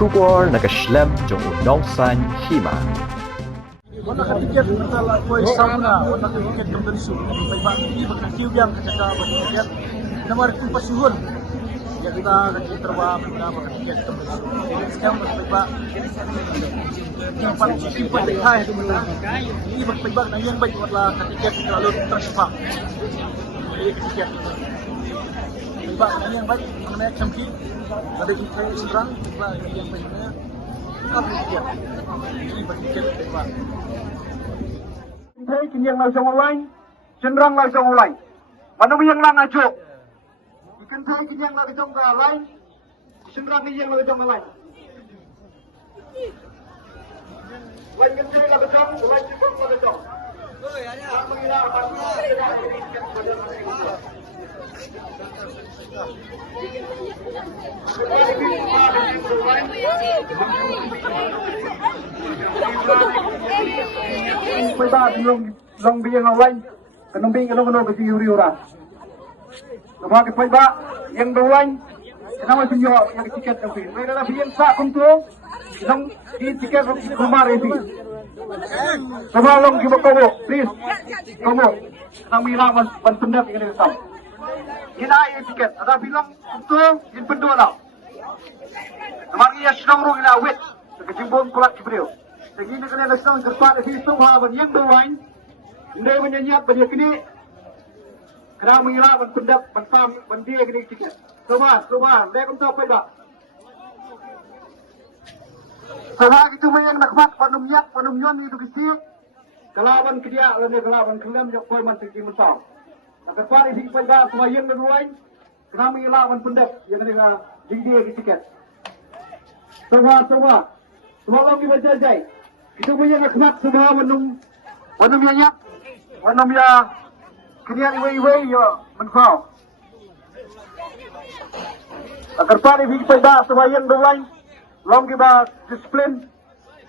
Kubor nakaslem jong unong san hima. Wala ka tiket tala ko sauna, wala ka tiket kam dari su. Pai ba ni ba kiu yang ka ka ba tiket. Namar kun pasuhun. Ya kita ka terba kita ba tiket kam dari su. Sekarang pai ba. Yang paling simpan di hai itu betul. Ini pai ba yang baik wala ka tiket kalau tersebang. Ini tiket. Pai ba yang baik mengenai champi. Ada kita serang, ba yang baiknya. Thấy kinh nghiệm nào trong online, chân răng nào trong online, mà nó miếng lang aja. Ikan thấy kinh nghiệm nào trong online, chân răng miếng nào trong online. Lain kan thấy là trong, lain juga là trong. Ang mengira apa? May ba long biyang online kanong bing ano kasi yuri ora lumaki pa ba yang online kanang sinyo yang tiket ng film may na biyang sa kunto isang tiket kumare bi kamalong gibako please komo nang miraman pantundak ini sam ina ay tiket ada bilang kunto in pendola namang iya sinong ina wit kejimbon kulak kibriyo Lagi nak kena laksanakan kerpat di situ bahawa yang berwain, hindi menyanyap pada kini, kena mengira pendak pensam pendia kini tiket. Coba, mereka tahu apa tak? Sebab itu mereka nak panumnyan itu kisi, kelawan kedia, kelawan kelam yang kau masih kini musam. Nak kerpat di situ pada semua yang berwain, kena mengira pendak yang kena dia tiket. Semua lagi berjaya. Itu punya nakmat semua menum ya kini iwe ya menfau agar pari big pada semua yang berlain long kita disiplin